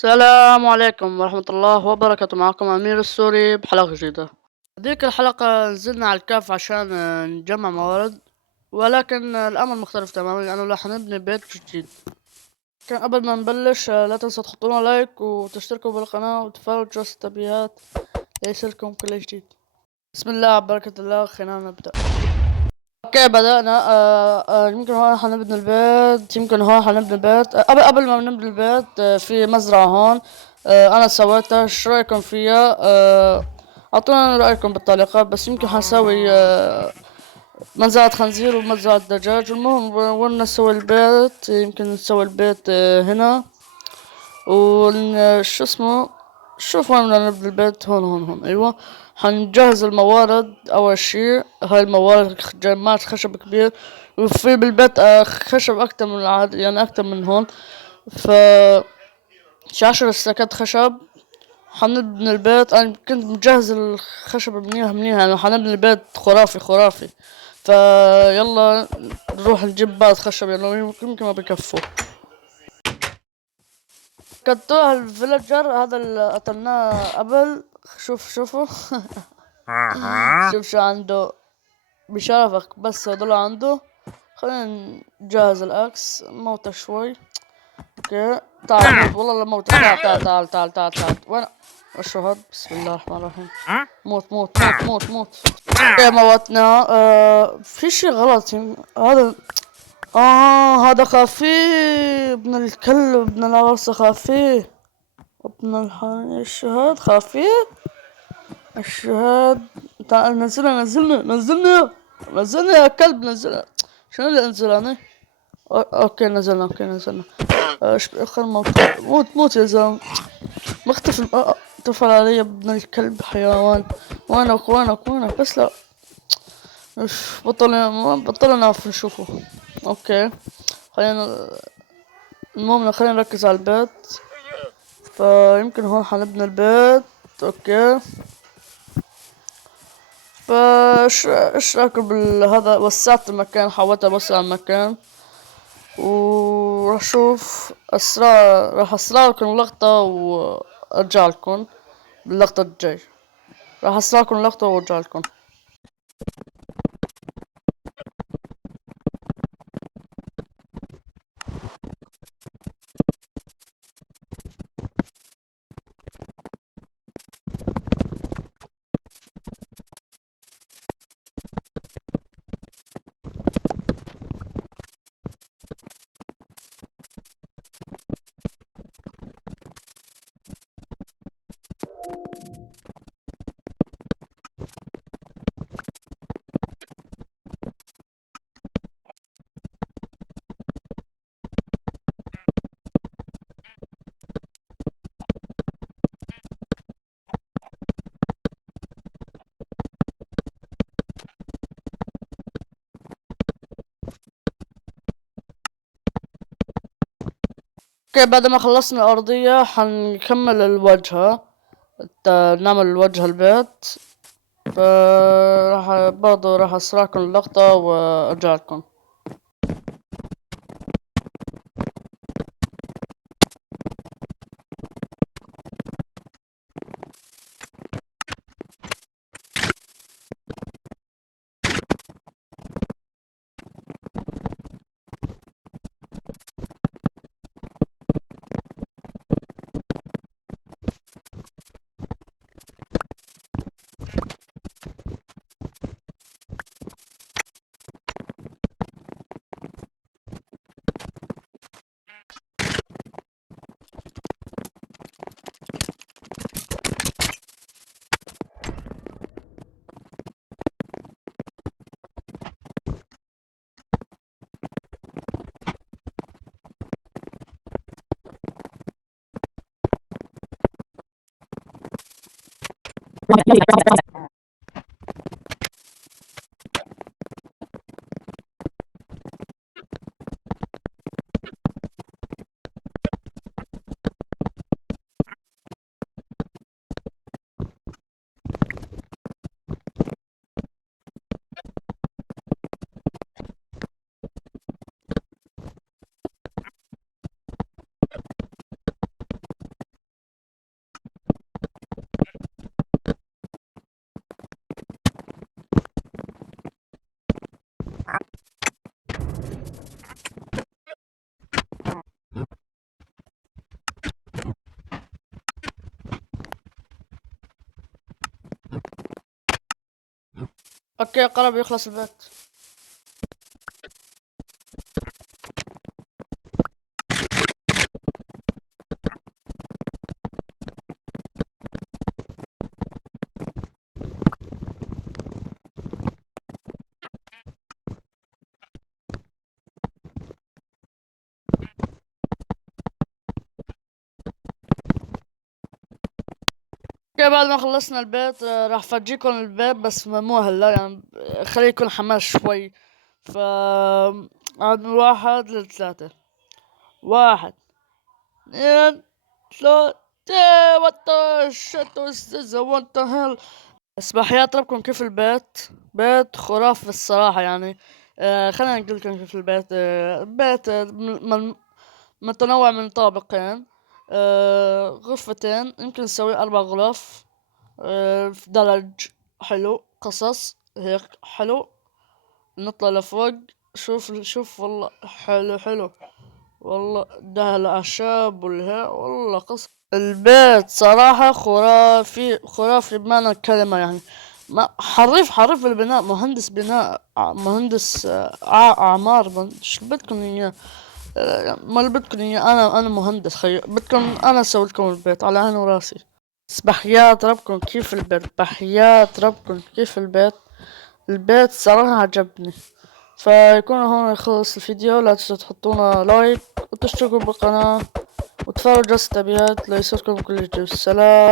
السلام عليكم ورحمة الله وبركاته، معكم أمير السوري بحلقة جديدة. هذيك الحلقة نزلنا على الكهف عشان نجمع موارد، ولكن الأمر مختلف تماما لأنه راح نبني بيت جديد. كان قبل ما نبلش لا تنسوا تحطونا لايك وتشتركوا بالقناة وتفعلوا جرس التنبيهات ليصلكم كل جديد. بسم الله بركة الله، خلينا نبدأ. اوكي بدأنا. يمكن هون حنبني البيت، يمكن هون حنبني البيت. قبل ما نبني البيت في مزرعة هون. انا سويتها، شو رأيكم فيها؟ اعطونا رأيكم بالتعليقات. بس يمكن حنسوي مزرعة خنزير ومزرعة دجاج. المهم وين نسوي البيت؟ يمكن نسوي البيت هنا. شو اسمه، شوف وين بدنا نبني البيت. هون ايوه. حنجهز الموارد. اول شي هاي الموارد جمعت خشب كبير، وفي بالبيت خشب اكتر من العادي، يعني اكتر من هون. ف شي 10 سكات خشب. حنبني البيت. انا كنت مجهز الخشب منيح يعني حنبني البيت خرافي خرافي. فيلا نروح نجيب بعض خشب، يعني يمكن ما بكفوا. قطوع الفيلجر هذا اللي قتلناه قبل. شوفوا. شوف شو عنده بشرفك. بس هدول عنده. خلينا نجهز الاكس. موته شوي. اوكي تعال موت، والله لا موت. تعال وين؟ شو هاد؟ بسم الله الرحمن الرحيم. موت. اوكي موتنا. في شي غلط هذا. هذا خفي. ابن الكلب، ابن العروسة خفي. ابن الشهاد خفي. الشهاد. تعال نزلنا يا كلب، نزلنا. شنو اللي انزل انا؟ اوكي نزلنا. ايش باخر موت يا زلمه. مختفي. طفل علي يا ابن الكلب حيوان. وينك بس لا. ايش بطلنا نعرف نشوفه. اوكي خلينا. المهم خلينا نركز على البيت. فيمكن هون حنبني البيت. اوكي. ايش رايكم بالهذا؟ وسعت المكان، حاولت اوسع المكان. وراح اشوف راح اسرع لكم لقطة وارجع لكم باللقطة الجاي. راح اسرع لكم لقطة وارجع لكم. اوكي بعد ما خلصنا الارضية حنكمل الواجهة. نعمل الواجهة البيت. برضو راح اسرع لكم اللقطة وارجع لكم. اوكي قرب يخلص البيت. اوكي بعد ما خلصنا البيت راح فرجيكم البيت بس مو هلا يعني خليه يكون حماس شوي. ف عاد من 1 ل3. 1 2 3. what the shit was this, what the hell. بس بحياة ربكم كيف البيت؟ بيت خرافي الصراحة يعني. خلينا نقول لكم كيف البيت. بيت متنوع من طابقين. غرفتين يمكن نسوي 4 غرف. درج حلو، قصص هيك حلو. نطلع لفوق. شوف والله حلو حلو. والله ده الأعشاب والها والله قصة. البيت صراحة خرافي خرافي بمعنى الكلمة يعني. ما حريف حريف بالبناء، مهندس بناء، مهندس أعمار. شو بدكم إياه؟ ما اللي بدكم إياه؟ أنا مهندس خي، بدكم أنا أسوي لكم البيت على عيني وراسي. بس بحياة ربكم كيف البيت، بحياة ربكم كيف البيت. البيت صراحة عجبني. فيكون هون خلص الفيديو. لا تنسوا تحطونا لايك وتشتركوا بالقناة وتفعلوا جرس التنبيهات ليصلكم كل جديد. سلام.